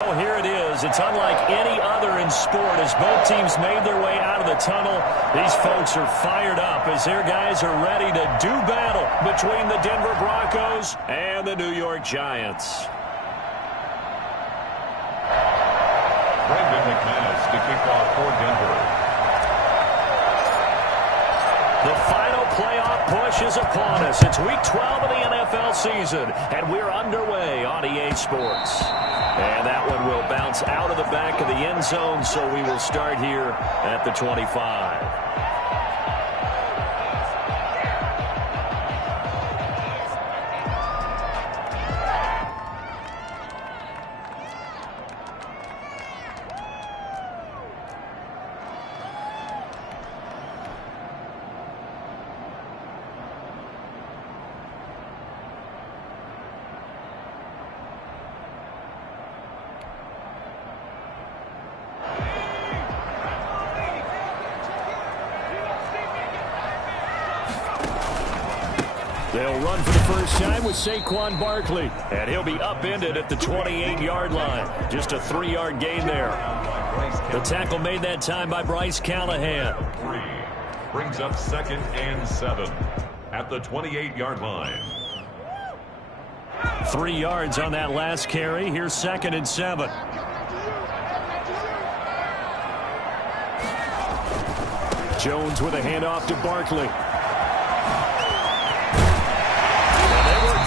Oh, here it is. It's unlike any other in sport as both teams made their way out of the tunnel. These folks are fired up as their guys are ready to do battle between the Denver Broncos and the New York Giants. Brandon McManus to kick off for Denver. The final playoff push is upon us. It's Week 12 of the NFL season, and we're underway on EA Sports. And that one will bounce out of the back of the end zone, so we will start here at the 25. They'll run for the first time with Saquon Barkley. And he'll be upended at the 28-yard line. Just a 3-yard gain there. The tackle made that time by Bryce Callahan. Brings up 2nd and 7 at the 28-yard line. 3 yards on that last carry. Here's 2nd and 7. Jones with a handoff to Barkley.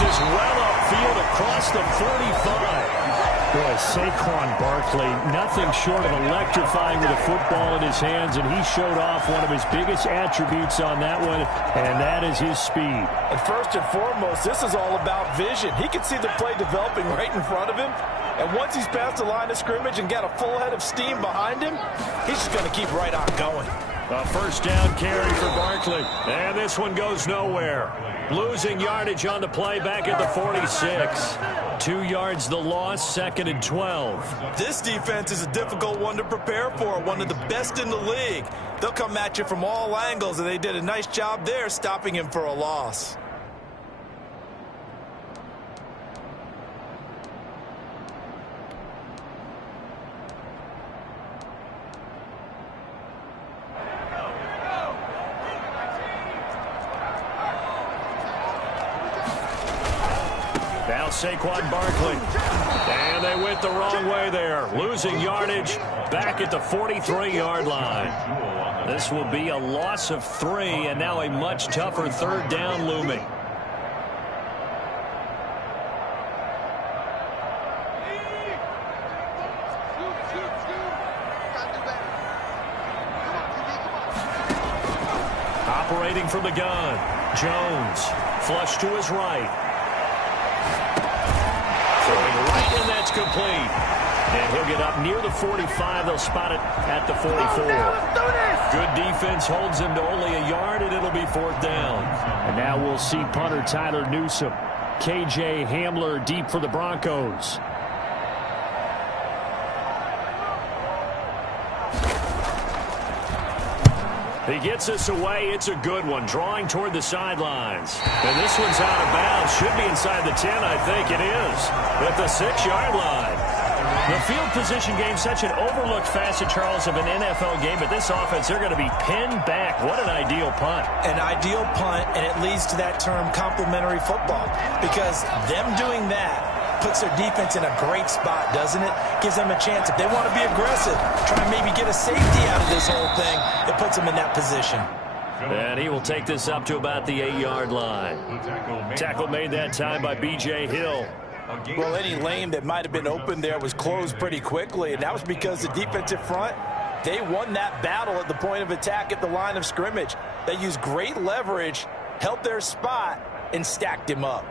This well upfield across the 45. Boy, Saquon Barkley, nothing short of electrifying with a football in his hands, and he showed off one of his biggest attributes on that one, and that is his speed. And first and foremost, this is all about vision. He can see the play developing right in front of him, and once he's past the line of scrimmage and got a full head of steam behind him, he's just going to keep right on going. A first down carry for Barkley, and this one goes nowhere. Losing yardage on the play back at the 46. 2 yards the loss, 2nd and 12. This defense is a difficult one to prepare for, one of the best in the league. They'll come at you from all angles, and they did a nice job there stopping him for a loss. Now Saquon Barkley. And they went the wrong way there. Losing yardage back at the 43-yard line. This will be a loss of 3, and now a much tougher 3rd down looming. Operating from the gun. Jones. Flush to his right. Throwing right, and that's complete. And he'll get up near the 45. They'll spot it at the 44. Good defense holds him to only a yard, and it'll be 4th down. And now we'll see punter Tyler Newsome. KJ Hamler deep for the Broncos. He gets us away. It's a good one. Drawing toward the sidelines. And this one's out of bounds. Should be inside the 10, I think it is. At the 6-yard line. The field position game, such an overlooked facet, Charles, of an NFL game. But this offense, they're going to be pinned back. What an ideal punt. An ideal punt, and it leads to that term complementary football. Because them doing that puts their defense in a great spot, doesn't it? Gives them a chance. If they want to be aggressive, try and maybe get a safety out of this whole thing, it puts them in that position. And he will take this up to about the 8-yard line. Tackle made that time by B.J. Hill. Well, any lane that might have been open there was closed pretty quickly, and that was because the defensive front, they won that battle at the point of attack at the line of scrimmage. They used great leverage, held their spot, and stacked him up.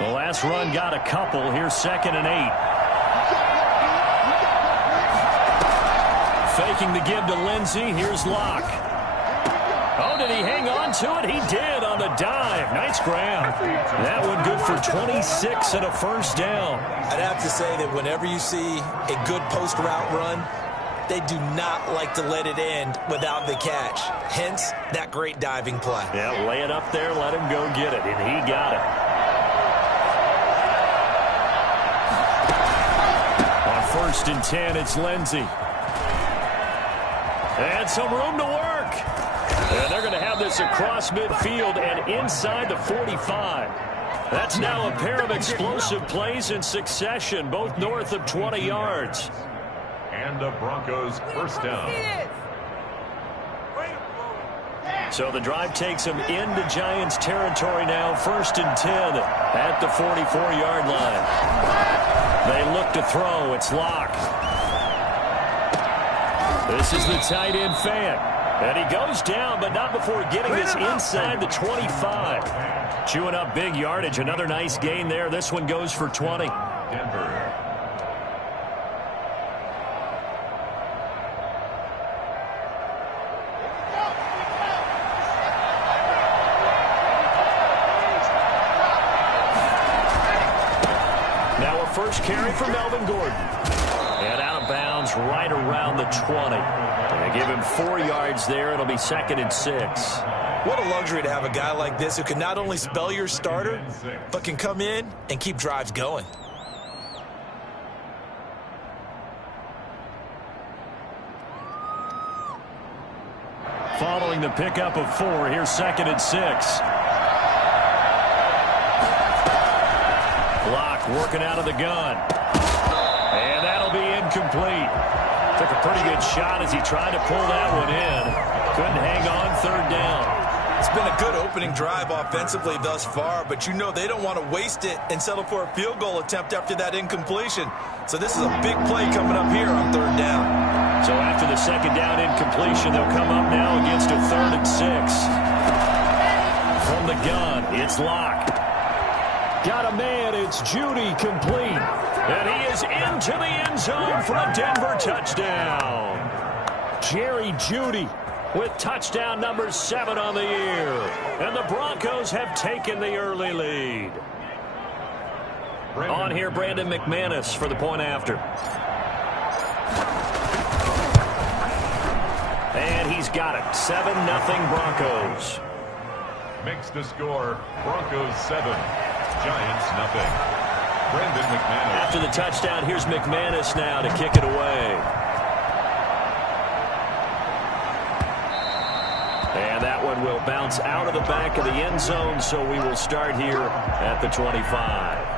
The last run got a couple. Here's 2nd and 8. Faking the give to Lindsey. Here's Locke. Oh, did he hang on to it? He did on the dive. Nice grab. That one good for 26 and a first down. I'd have to say that whenever you see a good post route run, They do not like to let it end without the catch. Hence, that great diving play. Yeah, lay it up there, let him go get it, and he got it. On 1st and 10, it's Lindsey. And some room to work. And they're going to have this across midfield and inside the 45. That's now a pair of explosive plays in succession, both north of 20 yards. And the Broncos first down. So the drive takes them into Giants territory now, 1st and 10 at the 44-yard line. They look to throw. It's Locke. This is the tight end fan. And he goes down, but not before getting this inside the 25. Chewing up big yardage. Another nice gain there. This one goes for 20. Denver. Now a first carry for Melvin Gordon. And out of bounds right around the 20. They give him 4 yards there. It'll be 2nd and 6. What a luxury to have a guy like this who can not only spell your starter, but can come in and keep drives going. Following the pickup of 4, here's 2nd and 6. Block working out of the gun. And that'll be incomplete. Took a pretty good shot as he tried to pull that one in. Couldn't hang on, 3rd down. It's been a good opening drive offensively thus far, but you know they don't want to waste it and settle for a field goal attempt after that incompletion. So this is a big play coming up here on 3rd down. So after the 2nd down incompletion, they'll come up now against a 3rd and 6. From the gun, it's Locke. Got a man, it's Judy, complete. And he is into the end zone for a Denver touchdown. Jerry Judy with touchdown number 7 on the year. And the Broncos have taken the early lead. On here, Brandon McManus for the point after. And he's got it. 7-0 Broncos. Makes the score Broncos 7, Giants nothing. Brandon McManus. After the touchdown, here's McManus now to kick it away. And that one will bounce out of the back of the end zone, so we will start here at the 25.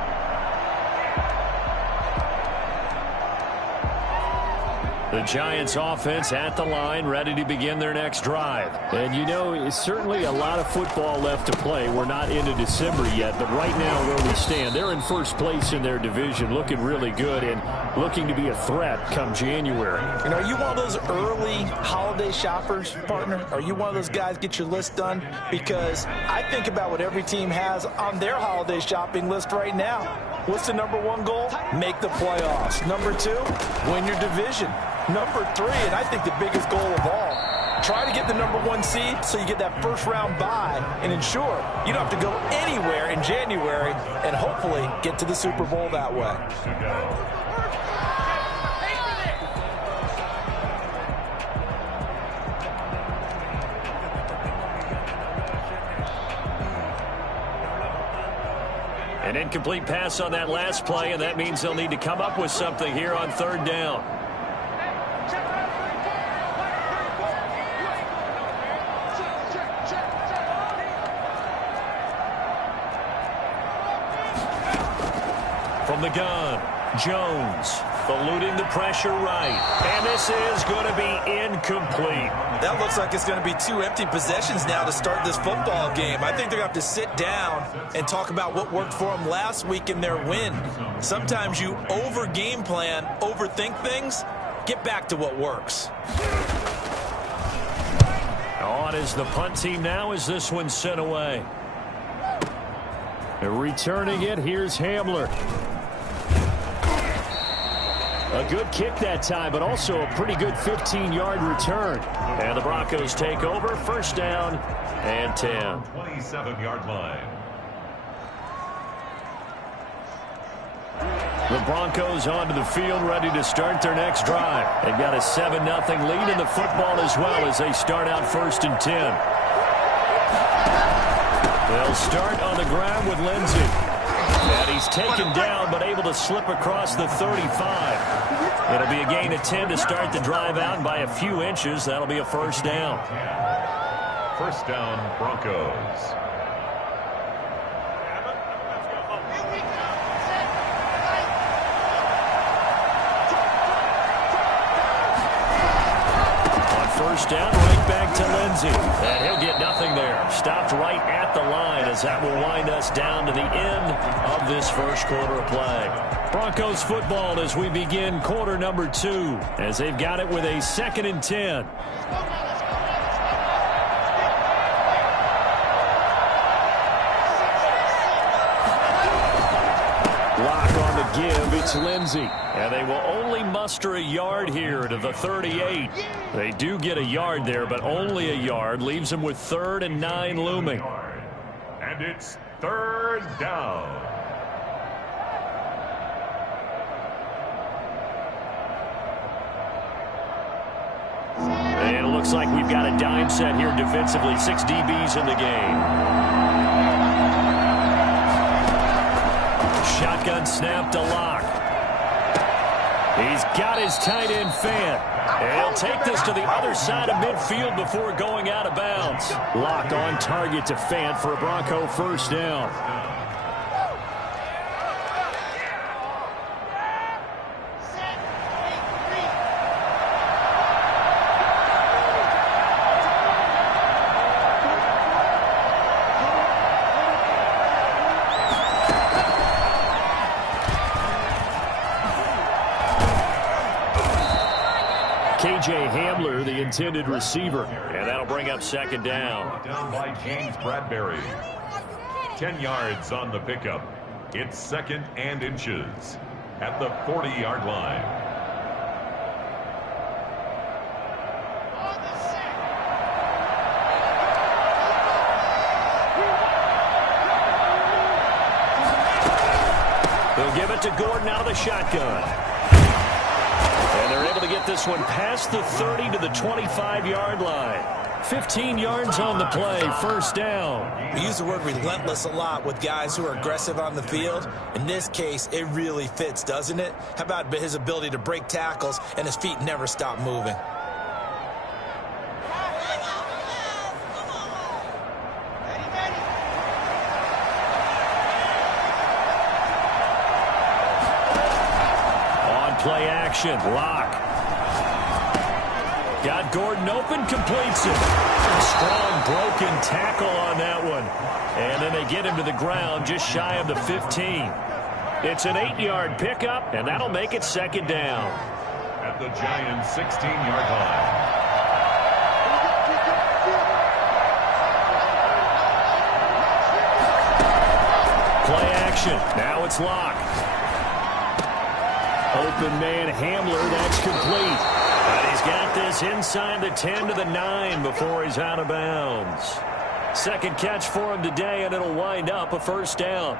The Giants offense at the line, ready to begin their next drive. And you know, it's certainly a lot of football left to play. We're not into December yet, but right now where we stand, they're in first place in their division, looking really good and looking to be a threat come January. You know, are you one of those early holiday shoppers, partner? Are you one of those guys get your list done? Because I think about what every team has on their holiday shopping list right now. What's the number 1 goal? Make the playoffs. Number 2, win your division. Number 3, and I think the biggest goal of all, try to get the number 1 seed so you get that first-round bye and ensure you don't have to go anywhere in January and hopefully get to the Super Bowl that way. An incomplete pass on that last play, and that means they'll need to come up with something here on 3rd down. From the gun, Jones eluding the pressure right. And this is going to be incomplete. That looks like it's going to be 2 empty possessions now to start this football game. I think they're going to have to sit down and talk about what worked for them last week in their win. Sometimes you over-game plan, overthink things. Get back to what works. On is the punt team now as this one's sent away. Returning it, here's Hamler. A good kick that time, but also a pretty good 15-yard return. And the Broncos take over, 1st down and 10. 27-yard line. The Broncos onto the field, ready to start their next drive. They've got a 7-0 lead in the football as well as they start out 1st and 10. They'll start on the ground with Lindsey. And he's taken down, but able to slip across the 35. It'll be a gain of 10 to start the drive out, and by a few inches, that'll be a 1st down. 1st down, Broncos. First down, right back to Lindsey. And he'll get nothing there. Stopped right at the line as that will wind us down to the end of this first quarter of play. Broncos football as we begin quarter number 2, as they've got it with a 2nd and 10. Lock on the give. It's Lindsey. And they will only muster a yard here to the 38. They do get a yard there, but only a yard. Leaves them with 3rd and 9 looming. And it's 3rd down. And it looks like we've got a dime set here defensively. 6 DBs in the game. Shotgun snap to Lock. He's got his tight end fan. And he'll take this to the other side of midfield before going out of bounds. Lock on target to Fant for a Bronco 1st down. KJ Hamler, the intended receiver. And that'll bring up 2nd down. Down by James Bradbury. 10 yards on the pickup. It's 2nd and inches at the 40-yard line. They'll give it to Gordon out of the shotgun. And they're able to get this one past the 30 to the 25-yard line. 15 yards on the play, 1st down. We use the word relentless a lot with guys who are aggressive on the field. In this case, it really fits, doesn't it? How about his ability to break tackles and his feet never stop moving? Play action. Lock. Got Gordon open. Completes it. Strong broken tackle on that one. And then they get him to the ground just shy of the 15. It's an 8-yard pickup, and that'll make it 2nd down. At the Giants' 16-yard line. Play action. Now it's Lock. Open man Hamler, that's complete. But he's got this inside the 10 to the 9 before he's out of bounds. 2nd catch for him today, and it'll wind up a 1st down.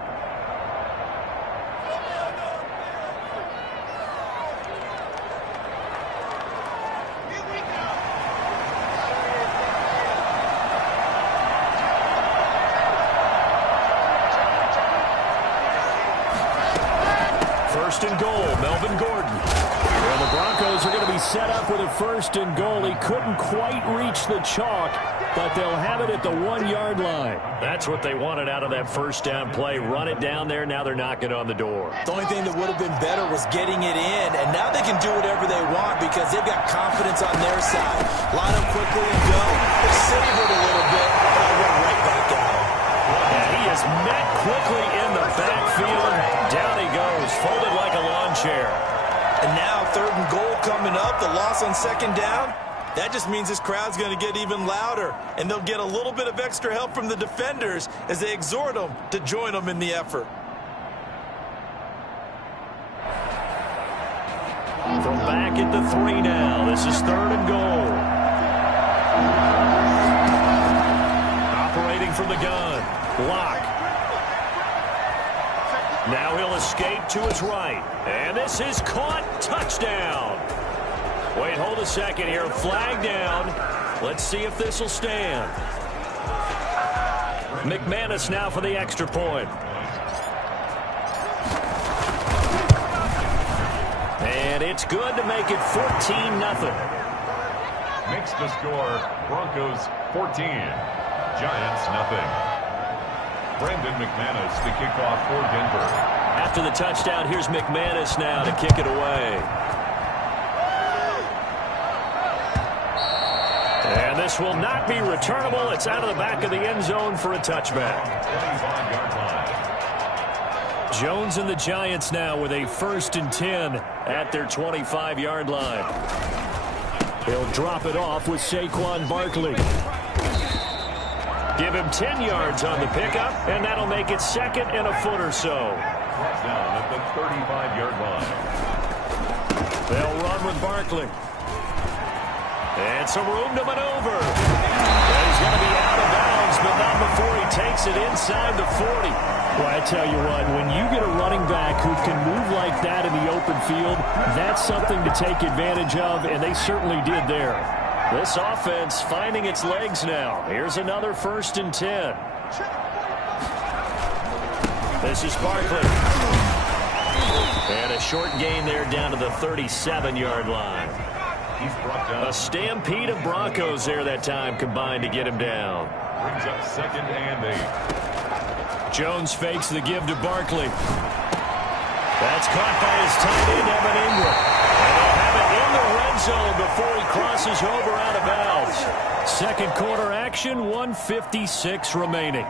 First and goal, Melvin Gordon. Well, the Broncos are going to be set up with a 1st and goal. He couldn't quite reach the chalk, but they'll have it at the 1-yard line. That's what they wanted out of that 1st down play. Run it down there. Now they're knocking on the door. The only thing that would have been better was getting it in, and now they can do whatever they want because they've got confidence on their side. Line up quickly and go. They savored a little bit, but I went right back out. And he is met quickly in the backfield. Down he goes, folded like a lawn chair. And now 3rd and goal coming up. The loss on 2nd down. That just means this crowd's going to get even louder. And they'll get a little bit of extra help from the defenders as they exhort them to join them in the effort. From back at the 3 now. This is 3rd and goal. Operating from the gun. Lock. Now he'll escape to his right. And this is caught. Touchdown. Wait, hold a second here. Flag down. Let's see if this will stand. McManus now for the extra point. And it's good to make it 14-0. Makes the score Broncos 14, Giants nothing. Brandon McManus to kick off for Denver. After the touchdown, here's McManus now to kick it away. And this will not be returnable. It's out of the back of the end zone for a touchback. 25-yard line. Jones and the Giants now with a 1st and 10 at their 25-yard line. He'll drop it off with Saquon Barkley. Give him 10 yards on the pickup, and that'll make it 2nd and a foot or so. Down at the 35-yard line. They'll run with Barkley. And some room to maneuver. And he's going to be out of bounds, but not before he takes it inside the 40. Well, I tell you what, when you get a running back who can move like that in the open field, that's something to take advantage of, and they certainly did there. This offense finding its legs now. Here's another 1st and 10. This is Barkley. And a short gain there down to the 37-yard line. He's brought down. A stampede of Broncos there that time combined to get him down. Brings up 2nd and 8. Jones fakes the give to Barkley. That's caught by his tight end, Evan Ingram. And they'll have it in the red zone before he crosses over out of bounds. 2nd quarter action, 1:56 remaining.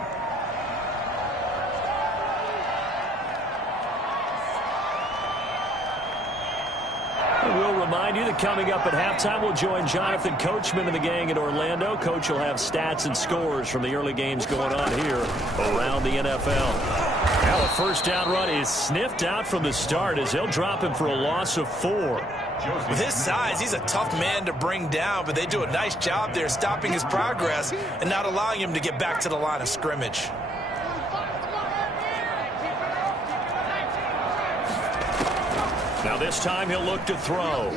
We'll remind you that coming up at halftime, we'll join Jonathan Coachman and the gang in Orlando. Coach will have stats and scores from the early games going on here around the NFL. Now a 1st down run is sniffed out from the start as they'll drop him for a loss of 4. With his size, he's a tough man to bring down, but they do a nice job there stopping his progress and not allowing him to get back to the line of scrimmage. Now this time he'll look to throw.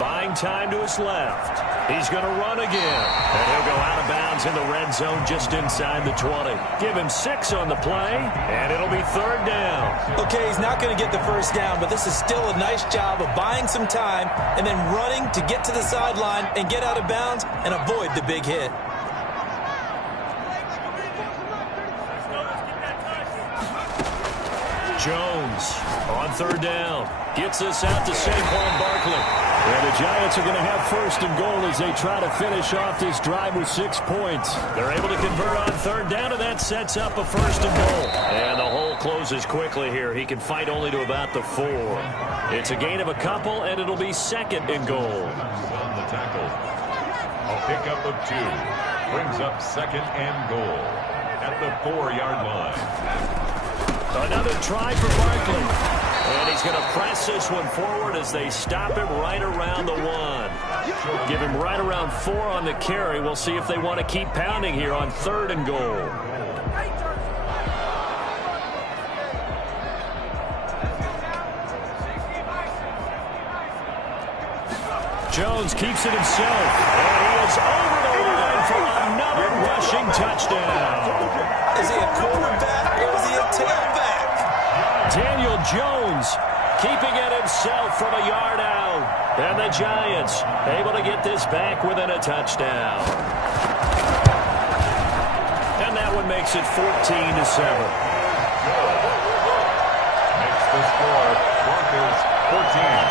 Buying time to his left. He's going to run again. And he'll go out of bounds in the red zone just inside the 20. Give him 6 on the play, and it'll be 3rd down. Okay, he's not going to get the 1st down, but this is still a nice job of buying some time and then running to get to the sideline and get out of bounds and avoid the big hit. Jones on 3rd down. Gets this out to Saquon Barkley. And the Giants are going to have 1st and goal as they try to finish off this drive with 6 points. They're able to convert on 3rd down, and that sets up a 1st and goal. And the hole closes quickly here. He can fight only to about the 4. It's a gain of a couple, and it'll be 2nd and goal. On the tackle. A pickup of 2. Brings up 2nd and goal at the 4-yard line. Another try for Barkley. And he's going to press this one forward as they stop him right around the 1. Give him right around 4 on the carry. We'll see if they want to keep pounding here on 3rd and goal. Jones keeps it himself. And he is over the line for another rushing touchdown. Is he a quarterback or is he a tailback? Daniel Jones keeping it himself from a yard out. And the Giants able to get this back within a touchdown. And that one makes it 14-7. Makes the score Broncos 14,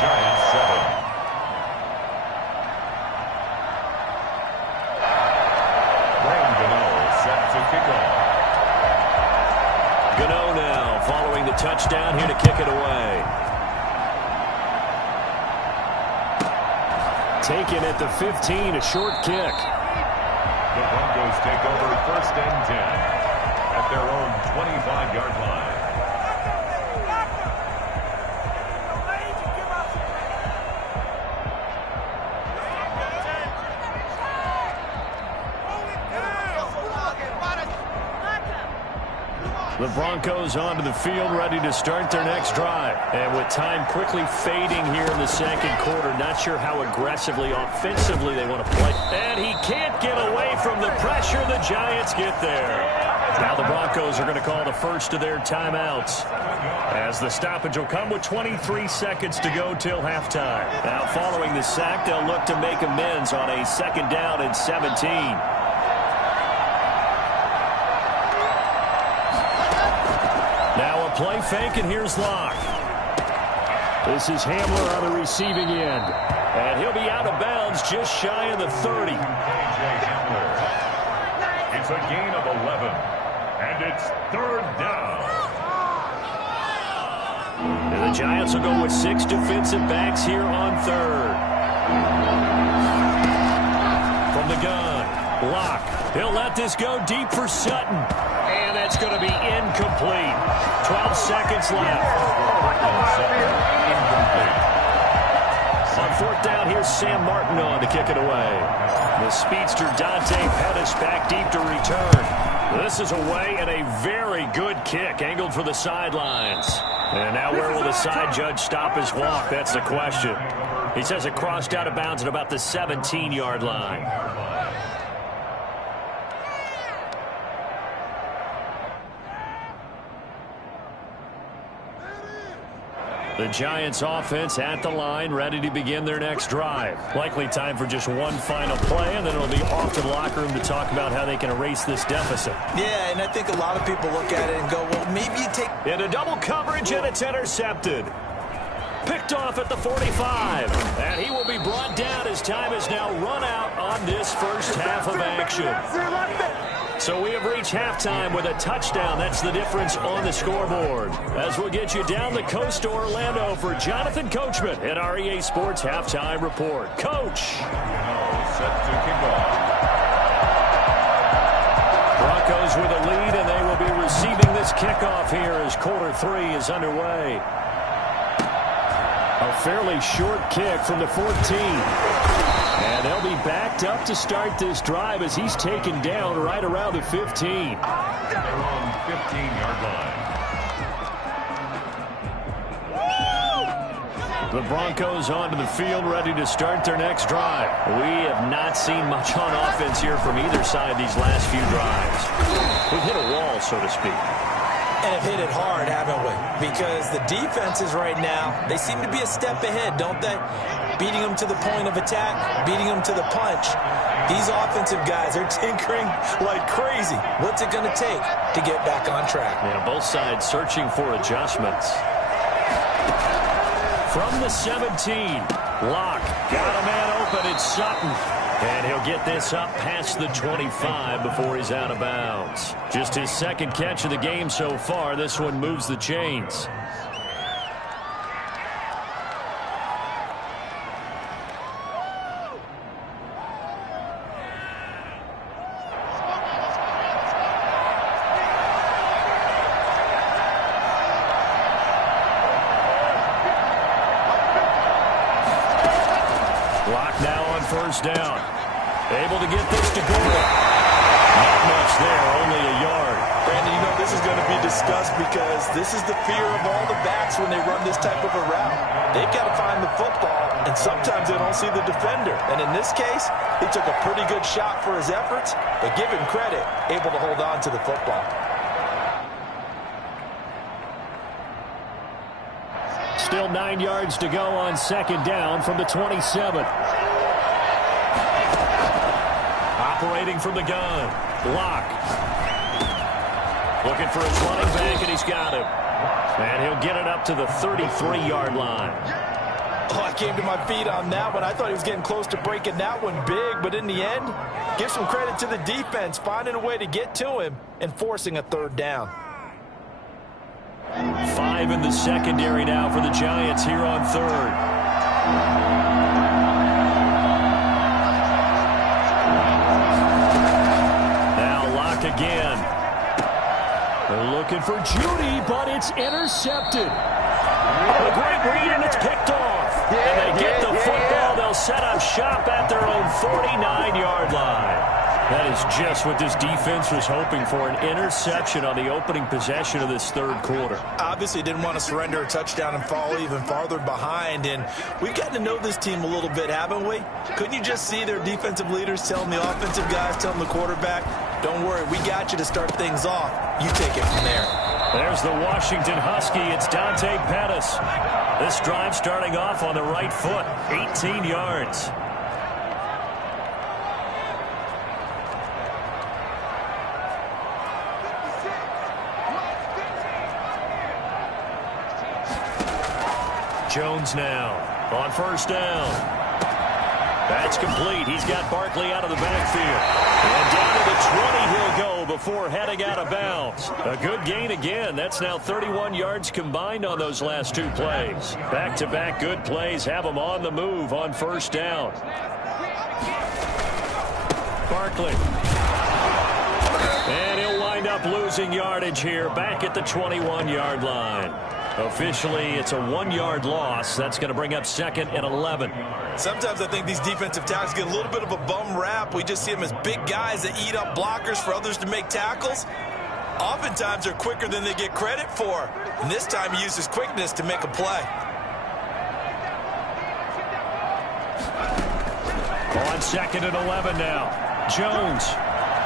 Giants 7. Gano now following the touchdown here to kick it away. Taken at the 15, a short kick. The Broncos take over 1st and 10 at their own 25-yard line. The Broncos onto the field, ready to start their next drive. And with time quickly fading here in the second quarter, not sure how aggressively, offensively they want to play. And he can't get away from the pressure. The Giants get there. Now the Broncos are going to call the first of their timeouts, as the stoppage will come with 23 seconds to go till halftime. Now following the sack, they'll look to make amends on a 2nd down and 17. Now a play fake, and here's Locke. This is Hamler on the receiving end. And he'll be out of bounds just shy of the 30. It's a gain of 11, and it's 3rd down. And the Giants will go with 6 defensive backs here on 3rd. From the gun, Locke. He'll let this go deep for Sutton. And that's going to be incomplete. 12 seconds left. On 4th down, here's Sam Martin on to kick it away. The speedster Dante Pettis back deep to return. This is away, and a very good kick angled for the sidelines. And now where will the side judge stop his walk? That's the question. He says it crossed out of bounds at about the 17-yard line. The Giants offense at the line, ready to begin their next drive. Likely time for just one final play, and then it'll be off to the locker room to talk about how they can erase this deficit. Yeah, and I think a lot of people look at it and go, well, maybe you take... Into double coverage, and it's intercepted. Picked off at the 45. And he will be brought down as time is now run out on this first half of action. So we have reached halftime with a touchdown. That's the difference on the scoreboard. As we'll get you down the coast to Orlando for Jonathan Coachman at our EA Sports Halftime Report. Coach. Set to kick off. Broncos with a lead, and they will be receiving this kickoff here as quarter 3 is underway. A fairly short kick from the 14. And they'll be backed up to start this drive as he's taken down right around the 15. They're on 15-yard line. The Broncos onto the field, ready to start their next drive. We have not seen much on offense here from either side these last few drives. We've hit a wall, so to speak. And have hit it hard, haven't we? Because the defenses right now, they seem to be a step ahead, don't they? Beating them to the point of attack, beating them to the punch. These offensive guys are tinkering like crazy. What's it going to take to get back on track? Yeah, both sides searching for adjustments. From the 17, Locke got a man open. It's Sutton. And he'll get this up past the 25 before he's out of bounds. Just his 2nd catch of the game so far. This one moves the chains. Locke now on 1st down. Able to get this to Gordon. Not much there, only a yard. Brandon, you know this is going to be discussed because this is the fear of all the backs when they run this type of a route. They've got to find the football, and sometimes they don't see the defender. And in this case, he took a pretty good shot for his efforts, but give him credit, able to hold on to the football. Still 9 yards to go on 2nd down from the 27. Operating from the gun. Locke. Looking for his running back, and he's got him. And he'll get it up to the 33-yard line. Oh, I came to my feet on that one. I thought he was getting close to breaking that one big, but in the end, give some credit to the defense, finding a way to get to him and forcing a 3rd down. 5 in the secondary now for the Giants here on 3rd. Now Locke again. They're looking for Judy, but it's intercepted. A great read, and it's picked off. And they get the football. They'll set up shop at their own 49-yard line. That is just what this defense was hoping for, an interception on the opening possession of this third quarter. Obviously didn't want to surrender a touchdown and fall even farther behind, and we've gotten to know this team a little bit, haven't we? Couldn't you just see their defensive leaders telling the offensive guys, telling the quarterback, don't worry, we got you to start things off. You take it from there. There's the Washington Husky. It's Dante Pettis. This drive starting off on the right foot, 18 yards. Jones now on first down. That's complete. He's got Barkley out of the backfield. And down to the 20 he'll go before heading out of bounds. A good gain again. That's now 31 yards combined on those last two plays. Back-to-back good plays have him on the move on first down. Barkley. And he'll wind up losing yardage here back at the 21-yard line. Officially, it's a 1-yard loss. That's going to bring up 2nd and 11. Sometimes I think these defensive tackles get a little bit of a bum rap. We just see them as big guys that eat up blockers for others to make tackles. Oftentimes, they're quicker than they get credit for. And this time, he uses quickness to make a play. On 2nd and 11 now. Jones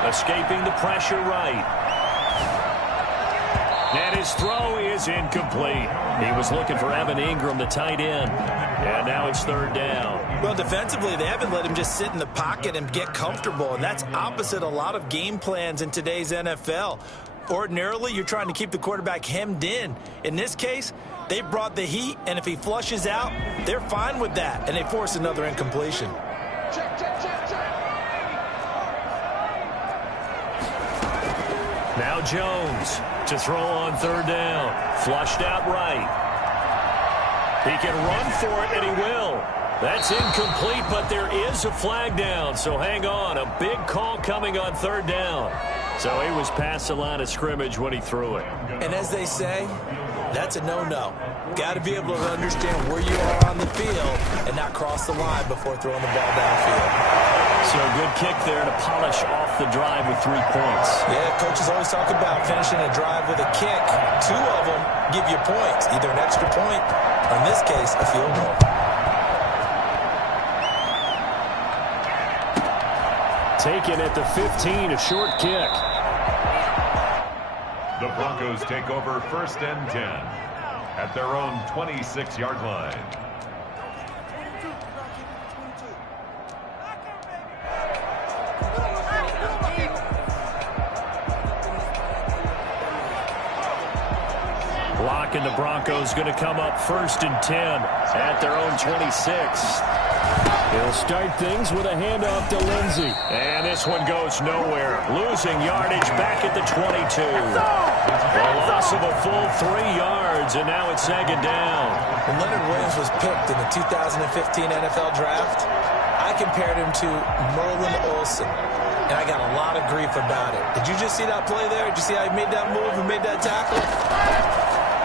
escaping the pressure right. And his throw is incomplete. He was looking for Evan Ingram, the tight end. And now it's 3rd down. Well, defensively, they haven't let him just sit in the pocket and get comfortable. And that's opposite a lot of game plans in today's NFL. Ordinarily, you're trying to keep the quarterback hemmed in. In this case, they brought the heat, and if he flushes out, they're fine with that. And they force another incompletion. Now Jones to throw on 3rd down. Flushed out right. He can run for it, and he will. That's incomplete, but there is a flag down, so hang on. A big call coming on 3rd down. So he was past the line of scrimmage when he threw it. And as they say, that's a no-no. Got to be able to understand where you are on the field and not cross the line before throwing the ball downfield. So a good kick there to polish off the drive with 3 points. Yeah, coaches always talk about finishing a drive with a kick. 2 of them give you points, either an extra point or, in this case, a field goal. Taken at the 15, a short kick. The Broncos take over 1st and 10 at their own 26-yard line. Block, and the Broncos going to come up 1st and 10 at their own 26. He'll start things with a handoff to Lindsey. And this one goes nowhere. Losing yardage back at the 22. A loss of a full 3 yards, and now it's 2nd down. When Leonard Williams was picked in the 2015 NFL Draft, I compared him to Merlin Olsen, and I got a lot of grief about it. Did you just see that play there? Did you see how he made that move and made that tackle?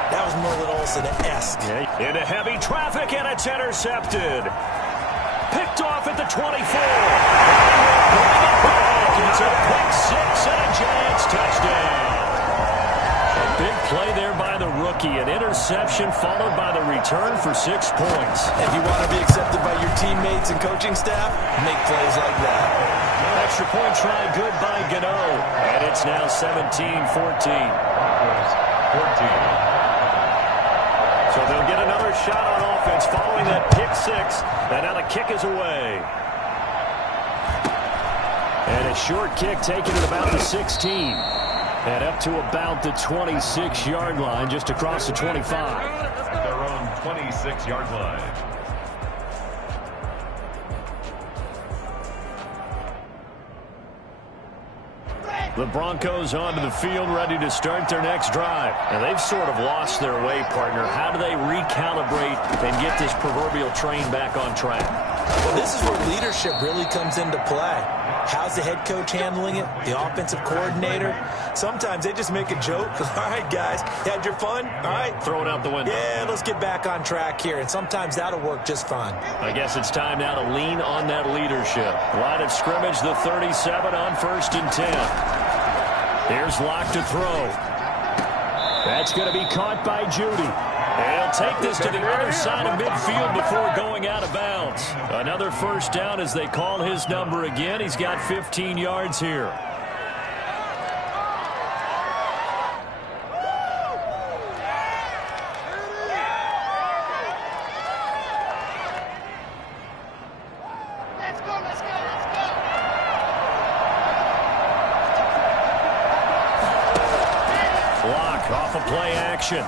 That was Merlin Olsen-esque. Into heavy traffic, and it's intercepted. Picked off at the 24. It's a pick 6 and a Giants touchdown. A big play there by the rookie. An interception followed by the return for 6 points. If you want to be accepted by your teammates and coaching staff, make plays like that. Extra point try good by Gano. And it's now 17-14. 14. So they'll get another shot on offense following that pick 6. And now the kick is away. And a short kick taken at about the 16. And up to about the 26-yard line, just across the 25. Their own 26-yard line. The Broncos onto the field, ready to start their next drive. And they've sort of lost their way, partner. How do they recalibrate and get this proverbial train back on track? Well, this is where leadership really comes into play. How's the head coach handling it? The offensive coordinator? Sometimes they just make a joke. All right, guys, you had your fun? All right. Throw it out the window. Yeah, let's get back on track here, and sometimes that'll work just fine. I guess it's time now to lean on that leadership. Line of scrimmage, the 37 on 1st and 10. Here's Locke to throw. That's going to be caught by Judy. He'll take this to the other side of midfield before going out of bounds. Another first down as they call his number again. He's got 15 yards here. Locke off a play action.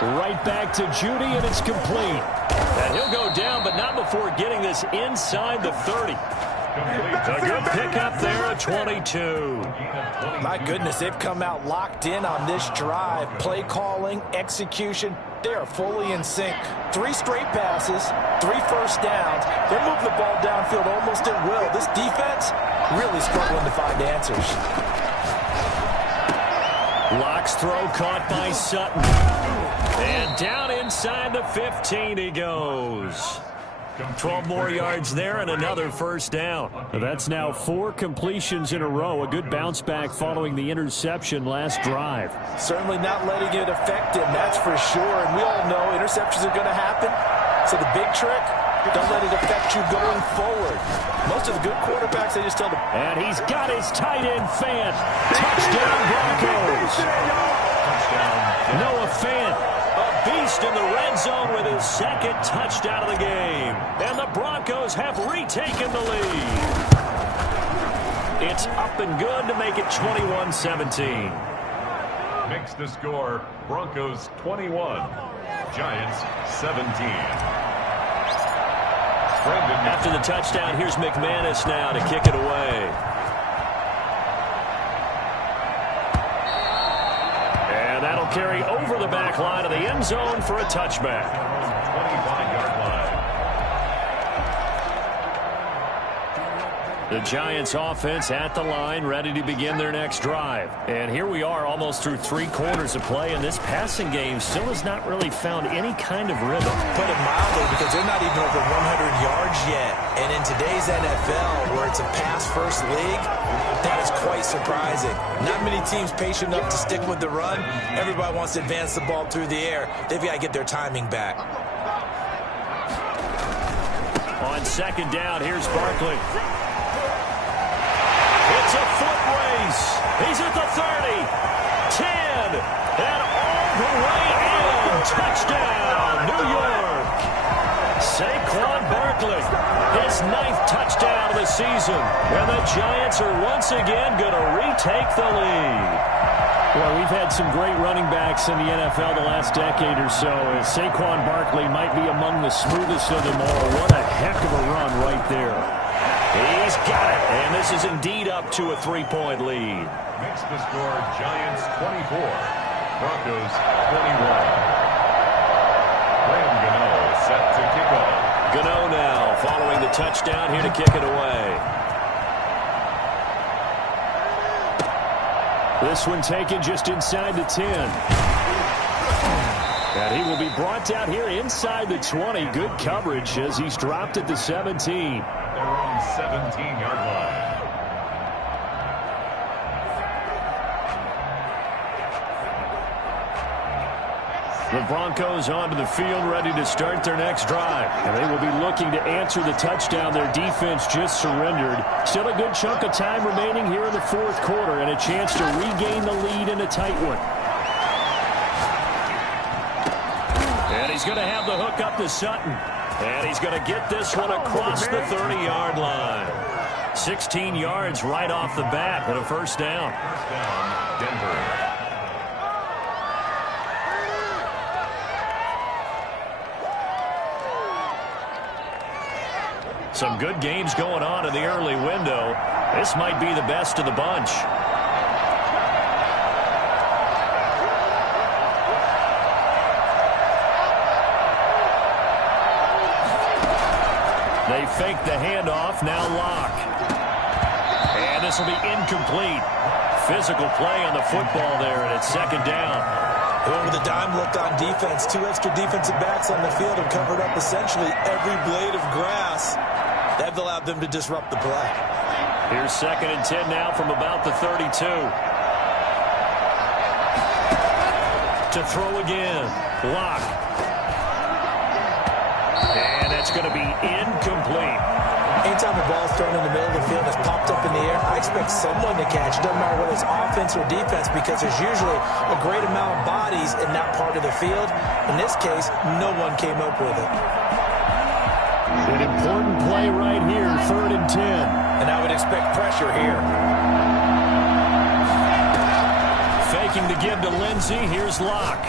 Right back to Judy, and it's complete. And he'll go down, but not before getting this inside the 30. A good pickup there at 22. My goodness, they've come out locked in on this drive. Play calling, execution, they are fully in sync. 3 straight passes, 3 first downs. They're moving the ball downfield almost at will. This defense really struggling to find answers. Locke's throw caught by Sutton. And down inside the 15 he goes. 12 more yards there and another first down. That's now 4 completions in a row. A good bounce back following the interception last drive. Certainly not letting it affect him, that's for sure. And we all know interceptions are going to happen. So the big trick, don't let it affect you going forward. Most of the good quarterbacks, they just tell them. And he's got his tight end Fant. Touchdown Broncos. Noah Fant, a beast in the red zone with his 2nd touchdown of the game. And the Broncos have retaken the lead. It's up and good to make it 21-17. Makes the score Broncos 21, Giants 17. After the touchdown, here's McManus now to kick it away. And that'll carry over the back line of the end zone for a touchback. 25-yard line. The Giants offense at the line, ready to begin their next drive. And here we are almost through 3 quarters of play, and this passing game still has not really found any kind of rhythm. Put it mildly, because they're not even over 100 yards yet. And in today's NFL, where it's a pass-first league, that is quite surprising. Not many teams patient enough to stick with the run. Everybody wants to advance the ball through the air. They've got to get their timing back. On 2nd down, here's Barkley. It's a foot race. He's at the 30, 10, and all the way in. Touchdown, New York. Saquon Barkley, his 9th touchdown of the season. And the Giants are once again going to retake the lead. Well, we've had some great running backs in the NFL the last decade or so. Saquon Barkley might be among the smoothest of them all. What a heck of a run right there. He's got it, and this is indeed up to a 3-point lead. Makes the score Giants 24, Broncos 21. Graham Gano set to kick off. Gano now following the touchdown here to kick it away. This one taken just inside the 10. And he will be brought down here inside the 20. Good coverage as he's dropped at the 17. Their own 17-yard line. The Broncos onto the field, ready to start their next drive. And they will be looking to answer the touchdown their defense just surrendered. Still a good chunk of time remaining here in the 4th quarter and a chance to regain the lead in a tight one. And he's going to have the hook up to Sutton. And he's going to get this one across the 30-yard line. 16 yards right off the bat, and a first down. First down, Denver. Some good games going on in the early window. This might be the best of the bunch. They fake the handoff, now Locke. this will be incomplete. Physical play on the football there, and it's second down. Going with a dime look on defense. 2 extra defensive backs on the field have covered up essentially every blade of grass. That allowed them to disrupt the play. Here's second and 10 now from about the 32. To throw again. Lock. And that's going to be incomplete. Anytime the ball's thrown in the middle of the field, it's popped up in the air, I expect someone to catch. It doesn't matter whether it's offense or defense, because there's usually a great amount of bodies in that part of the field. In this case, no one came up with it. An important play right here, 3rd and 10. And I would expect pressure here. Faking to give to Lindsey. Here's Locke.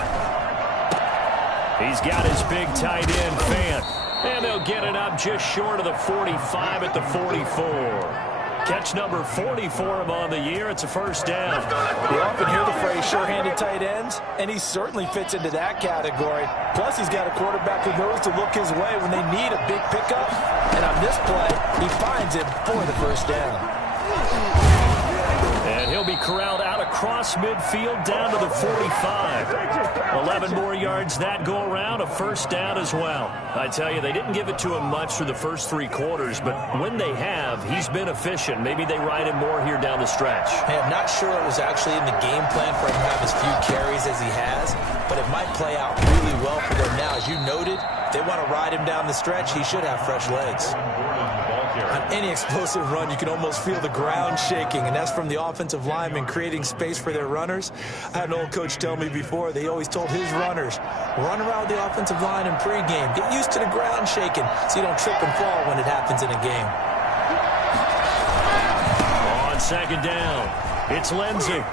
He's got his big tight end, Fant. And they'll get it up just short of the 45 at the 44. Catch number 40 for him on the year. It's a first down. You often hear the phrase sure-handed tight ends, and he certainly fits into that category. Plus, he's got a quarterback who knows to look his way when they need a big pickup. And on this play, he finds it for the first down. And he'll be corralled out across midfield down to the 45. 11 more yards that go around, a first down as well. I tell you, they didn't give it to him much through the first 3 quarters, but when they have, he's been efficient. Maybe they ride him more here down the stretch. Hey, I'm not sure it was actually in the game plan for him to have as few carries as he has, but it might play out really well for them now. As you noted, if they want to ride him down the stretch, he should have fresh legs. On any explosive run, you can almost feel the ground shaking, and that's from the offensive linemen creating space for their runners. I had an old coach tell me before, they always told his runners, run around the offensive line in pregame. Get used to the ground shaking so you don't trip and fall when it happens in a game. On second down, it's Lindsey.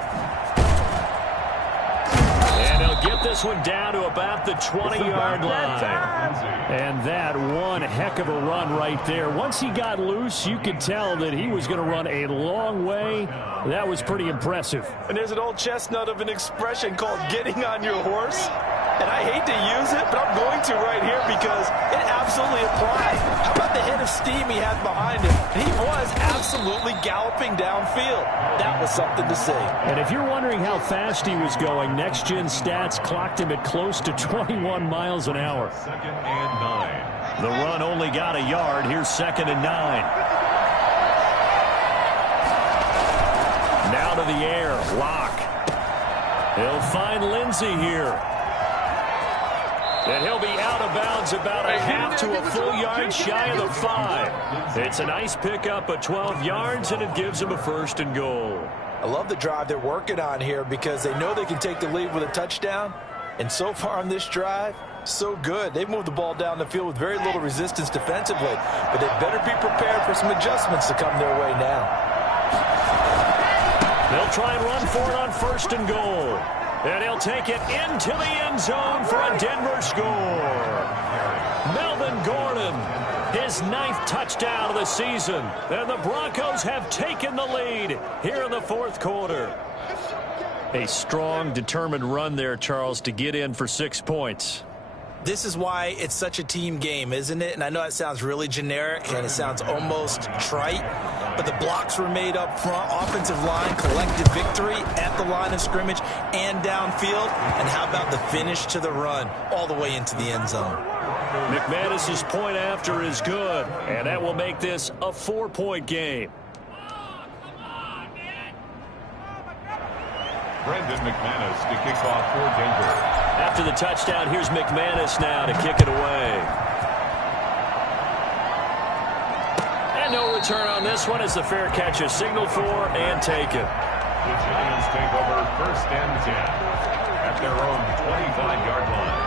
And he'll get this one down to about the 20-yard line. And that one heck of a run right there. Once he got loose, you could tell that he was going to run a long way. That was pretty impressive. And there's an old chestnut of an expression called getting on your horse. And I hate to use it, but I'm going to right here because it absolutely applies. How about the hit of steam he had behind him? He was absolutely galloping downfield. That was something to see. And if you're wondering how fast he was going, Next Gen Stats clocked him at close to 21 miles an hour. 2nd and 9. The run only got a yard. Here's 2nd and 9. Now to the air. Lock. He'll find Lindsey here. And he'll be out of bounds about a half to a full yard shy of the 5. It's a nice pickup of 12 yards, and it gives him a 1st and goal. I love the drive they're working on here because they know they can take the lead with a touchdown. And so far on this drive, so good. They've moved the ball down the field with very little resistance defensively. But they better be prepared for some adjustments to come their way now. They'll try and run for it on 1st and goal. And he'll take it into the end zone for a Denver score. Melvin Gordon, his 9th touchdown of the season. And the Broncos have taken the lead here in the 4th quarter. A strong, determined run there, Charles, to get in for 6 points. This is why it's such a team game, isn't it? And I know it sounds really generic and it sounds almost trite, but the blocks were made up front. Offensive line, collective victory at the line of scrimmage and downfield. And how about the finish to the run all the way into the end zone? McManus's point after is good, and that will make this a 4-point game. Brendan McManus to kick off for Denver. After the touchdown, here's McManus now to kick it away. And no return on this one as the fair catch is signaled for and taken. The Giants take over 1st and 10 at their own 25-yard line.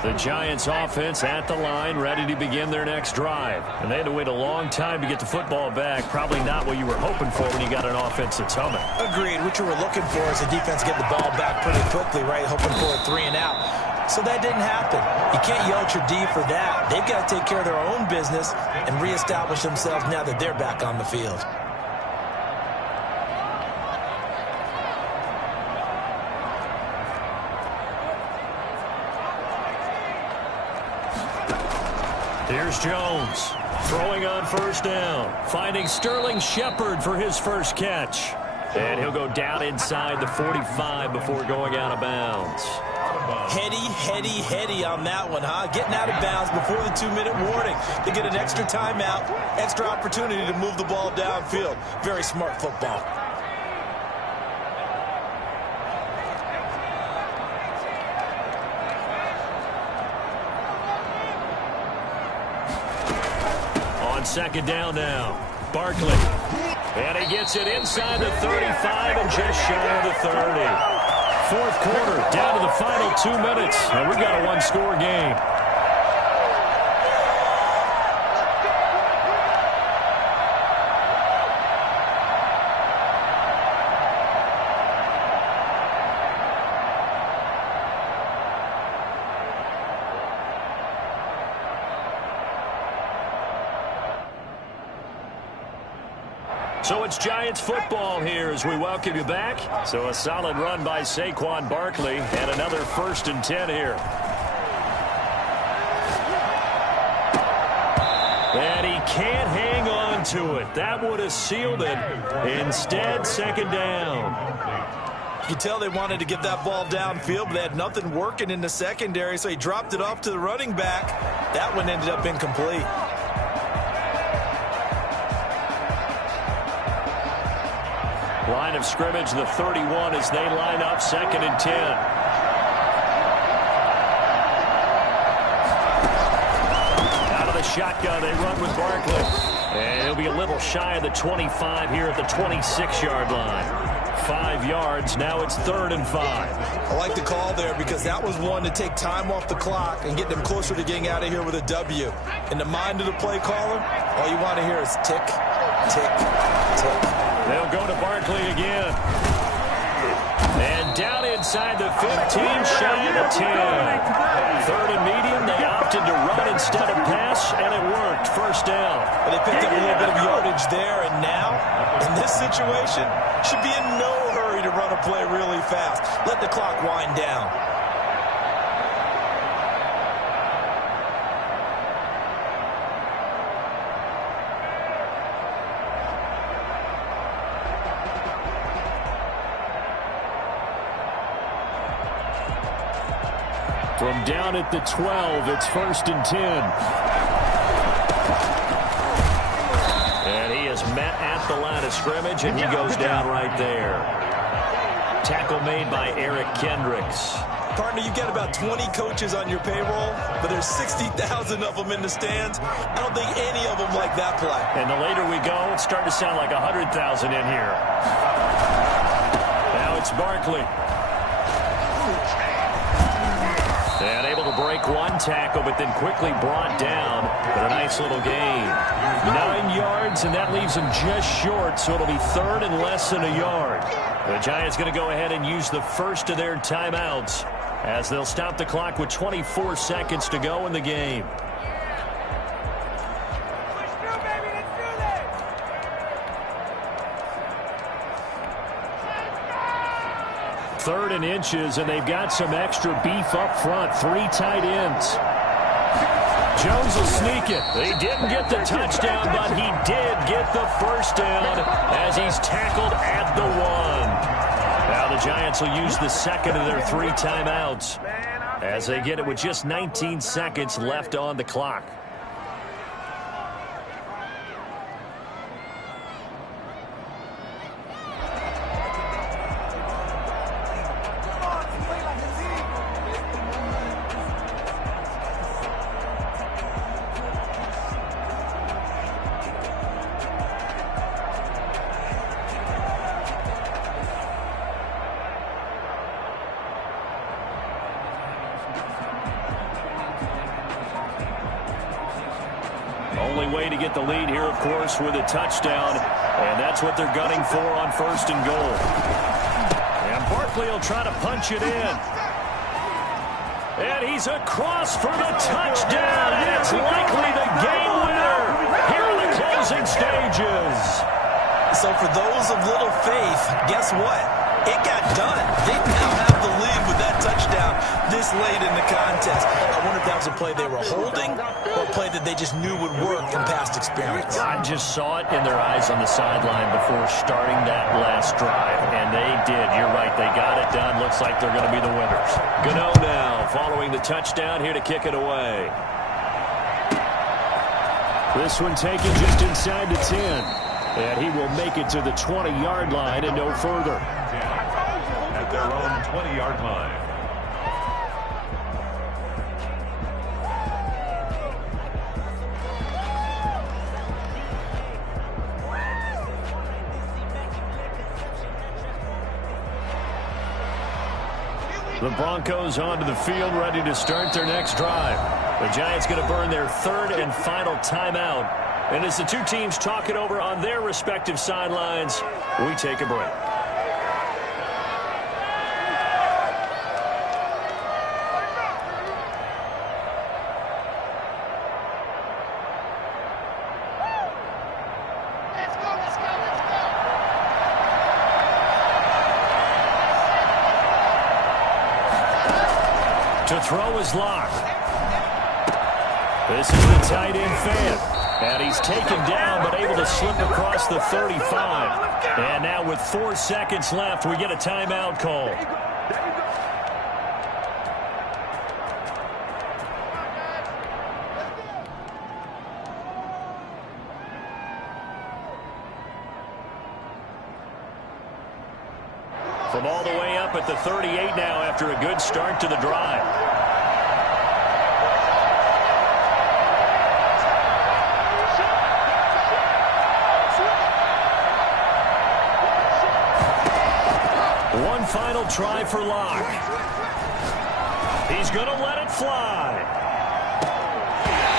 The Giants offense at the line, ready to begin their next drive. And they had to wait a long time to get the football back. Probably not what you were hoping for when you got an offense that's humming. Agreed. What you were looking for is the defense get the ball back pretty quickly, right? Hoping for a 3 and out. So that didn't happen. You can't yell at your D for that. They've got to take care of their own business and reestablish themselves now that they're back on the field. Here's Jones throwing on first down, finding Sterling Shepard for his first catch. And he'll go down inside the 45 before going out of bounds. Heady on that one, huh? Getting out of bounds before the 2-minute warning. They get an extra timeout, extra opportunity to move the ball downfield. Very smart football. On second down now, Barkley. And he gets it inside the 35 and just shy of the 30. Fourth quarter, down to the final 2 minutes, and we've got a one-score game. So it's Giants football here as we welcome you back. So a solid run by Saquon Barkley and another 1st and 10 here. And he can't hang on to it. That would have sealed it. Instead, second down. You can tell they wanted to get that ball downfield, but they had nothing working in the secondary, so he dropped it off to the running back. That one ended up incomplete. Line of scrimmage, the 31, as they line up 2nd and 10. Out of the shotgun, they run with Barkley. And he'll be a little shy of the 25 here at the 26-yard line. 5 yards, now it's 3rd and 5. I like the call there because that was one to take time off the clock and get them closer to getting out of here with a W. In the mind of the play caller, all you want to hear is tick, tick, tick. They'll go to Barkley again. And down inside the 15, shy of the 10. 3rd and medium, they opted to run instead of pass, and it worked. First down. Well, they picked up a little bit of yardage there, and now, in this situation, should be in no hurry to run a play really fast. Let the clock wind down. From down at the 12, it's 1st and 10. And he is met at the line of scrimmage, and he goes down right there. Tackle made by Eric Kendricks. Partner, you've got about 20 coaches on your payroll, but there's 60,000 of them in the stands. I don't think any of them like that play. And the later we go, it's starting to sound like 100,000 in here. Now it's Barkley. And able to break one tackle, but then quickly brought down. But a nice little gain. 9 yards, and that leaves him just short, so it'll be 3rd and less than a yard. The Giants going to go ahead and use the first of their timeouts as they'll stop the clock with 24 seconds to go in the game. Third and inches, and they've got some extra beef up front. 3 tight ends. Jones will sneak it. He didn't get the touchdown, but he did get the first down as he's tackled at the 1. Now the Giants will use the second of their 3 timeouts as they get it with just 19 seconds left on the clock. Only way to get the lead here, of course, with a touchdown, and that's what they're gunning for on 1st and goal. And Barkley will try to punch it in. And he's across for the touchdown, and it's likely the game winner here in the closing stages. So for those of little faith, guess what? it got done. They now have the lead with that touchdown this late in the contest. I wonder if that was a play they were holding or a play that they just knew would work from past experience. I just saw it in their eyes on the sideline before starting that last drive, and they did. You're right. They got it done. Looks like they're going to be the winners. Gano now following the touchdown here to kick it away. This one taken just inside the 10. And he will make it to the 20-yard line and no further. At their own 20-yard line. The Broncos onto the field, ready to start their next drive. The Giants going to burn their third and final timeout. And as the two teams talk it over on their respective sidelines, we take a break. To throw is Locke. This is the tight end fan. And he's taken down, but able to slip across the 35. And now with 4 seconds left, we get a timeout call. From all the way up at the 38 now after a good start to the drive. One final try for Locke. He's going to let it fly.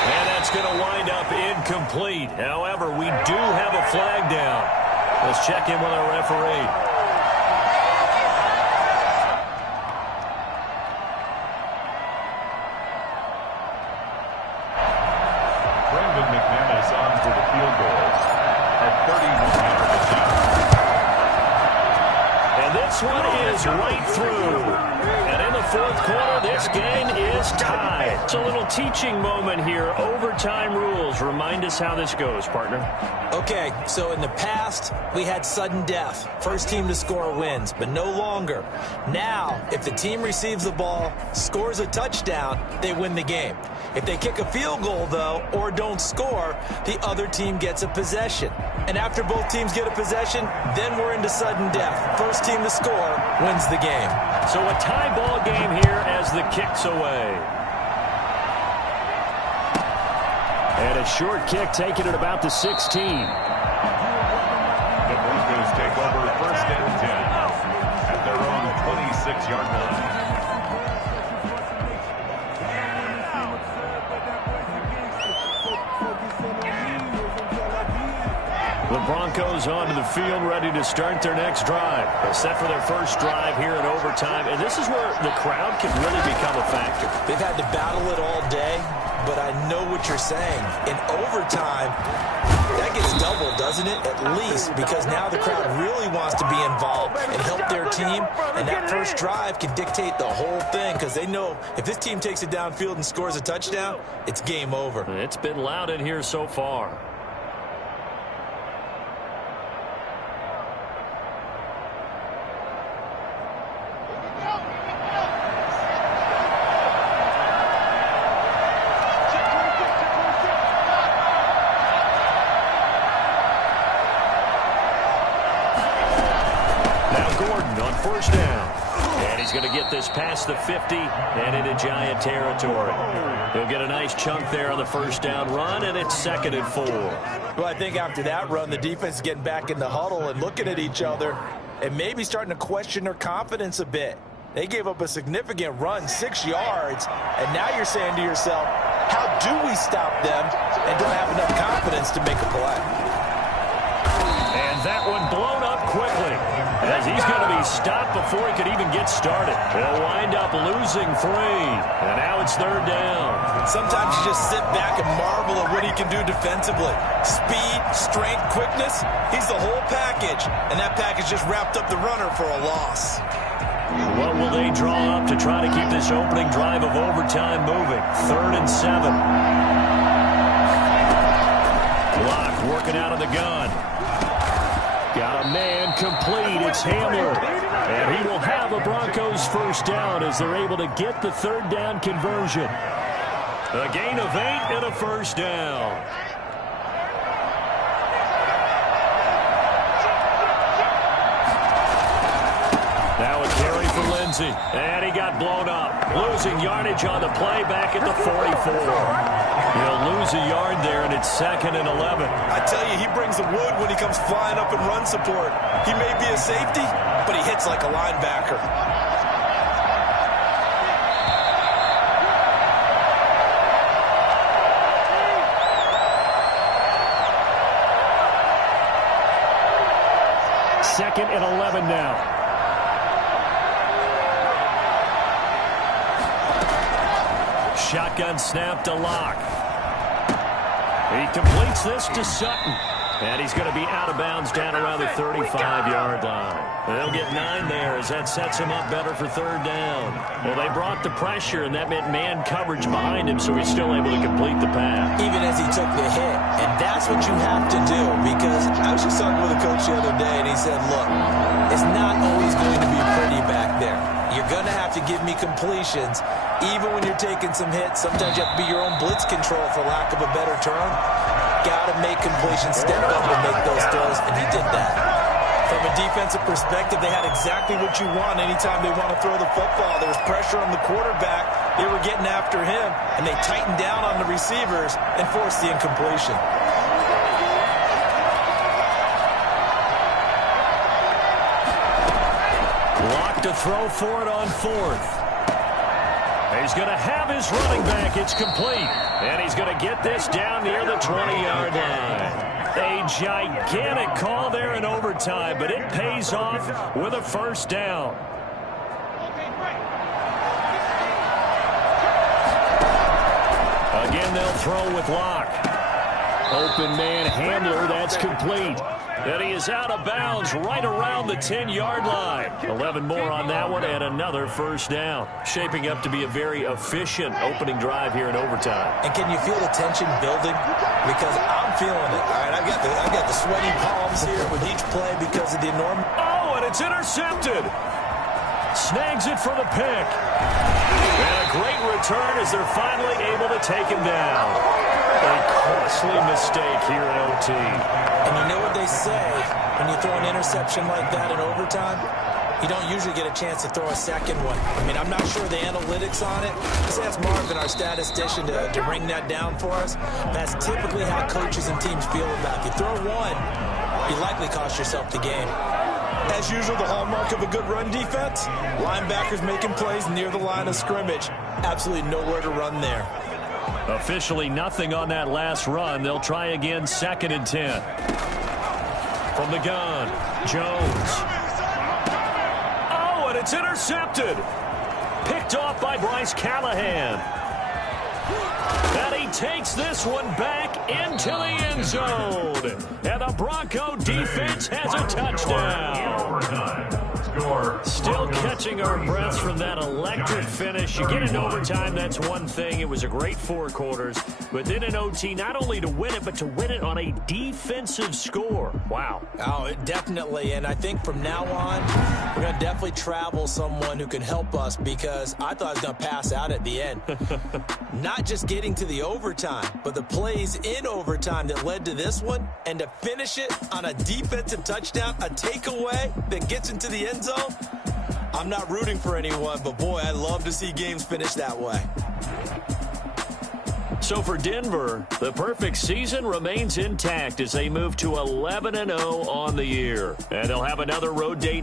And that's going to wind up incomplete. However, we do have a flag down. Let's check in with our referee. This one is right through. And in the fourth quarter, this game is tied. It's a little teaching moment here. Overtime rules. Remind us how this goes, partner. Okay, so in the past, we had sudden death. First team to score wins, but no longer. Now, if the team receives the ball, scores a touchdown, they win the game. If they kick a field goal, though, or don't score, the other team gets a possession. And after both teams get a possession, then we're into sudden death. First team to score wins the game. So a tie ball game here as the kick's away. And a short kick taken at about the 16. The Broncos take over first and 10 at their own 26-yard line. The Broncos onto the field, ready to start their next drive. They're set for their first drive here in overtime, and this is where the crowd can really become a factor. They've had to battle it all day, but I know what you're saying. In overtime, that gets doubled, doesn't it? At least, because now the crowd really wants to be involved and help their team, and that first drive can dictate the whole thing, because they know if this team takes it downfield and scores a touchdown, it's game over. It's been loud in here so far. First down. And he's going to get this past the 50 and into Giant territory. He'll get a nice chunk there on the first down run, and it's 2nd and 4. Well, I think after that run, the defense is getting back in the huddle and looking at each other and maybe starting to question their confidence a bit. They gave up a significant run, 6 yards, and now you're saying to yourself, how do we stop them and don't have enough confidence to make a play? And that one blown up quickly as he's going to be he's stopped before he could even get started. They'll wind up losing 3. And now it's 3rd down. Sometimes you just sit back and marvel at what he can do defensively. Speed, strength, quickness, he's the whole package. And that package just wrapped up the runner for a loss. What will they draw up to try to keep this opening drive of overtime moving? 3rd and 7. Block working out of the gun. Got a man complete. It's Hamler. And he will have a Broncos first down as they're able to get the 3rd down conversion. A gain of 8 and a first down. Now a carry for Lindsey. And he got blown up. Losing yardage on the play back at the 44. He'll lose a yard there, and it's 2nd and 11. I tell you, he brings the wood when he comes flying up in run support. He may be a safety, but he hits like a linebacker. Second and 11 now. Shotgun snap to Locke. He completes this to Sutton. And he's going to be out of bounds down around the 35-yard line. They'll get 9 there as that sets him up better for 3rd down. Well, they brought the pressure, and that meant man coverage behind him, so he's still able to complete the pass. Even as he took the hit. And that's what you have to do, because I was just talking with a coach the other day, and he said, look, it's not always going to be pretty back there. You're going to have to give me completions. Even when you're taking some hits, sometimes you have to be your own blitz control, for lack of a better term. Got to make completions, step up and make those throws, and he did that. From a defensive perspective, they had exactly what you want anytime they want to throw the football. There was pressure on the quarterback. They were getting after him, and they tightened down on the receivers and forced the incompletion. Block to throw for it on 4th. He's going to have his running back. It's complete. And he's going to get this down near the 20-yard line. A gigantic call there in overtime, but it pays off with a first down. Again, they'll throw with Locke. Open man Hamler, that's complete. And he is out of bounds right around the 10-yard line. 11 more on that one and another first down. Shaping up to be a very efficient opening drive here in overtime. And can you feel the tension building? Because I'm feeling it. All right, I've got the sweaty palms here with each play because of the enormous. Oh, and it's intercepted. Snags it for the pick. And a great return as they're finally able to take him down. A costly mistake here in OT. And you know what they say, when you throw an interception like that in overtime, you don't usually get a chance to throw a second one. I mean, I'm not sure the analytics on it. Let's ask Marvin, our statistician, to bring that down for us. That's typically how coaches and teams feel about it. You throw one, you likely cost yourself the game. As usual, the hallmark of a good run defense, linebackers making plays near the line of scrimmage. Absolutely nowhere to run there. Officially nothing on that last run. They'll try again, 2nd and 10. From the gun, Jones. Oh, and it's intercepted. Picked off by Bryce Callahan. And he takes this one back into the end zone. And the Bronco defense has a touchdown. Still catching our breaths from that electric finish. You get in overtime, that's one thing. It was a great 4 quarters. But then in OT, not only to win it, but to win it on a defensive score. Wow. Oh, definitely. And I think from now on, we're going to definitely travel someone who can help us, because I thought I was going to pass out at the end. Not just getting to the overtime, but the plays in overtime that led to this one, and to finish it on a defensive touchdown, a takeaway that gets into the end zone. I'm not rooting for anyone, but boy, I love to see games finish that way. So for Denver, the perfect season remains intact as they move to 11-0 on the year. And they'll have another road date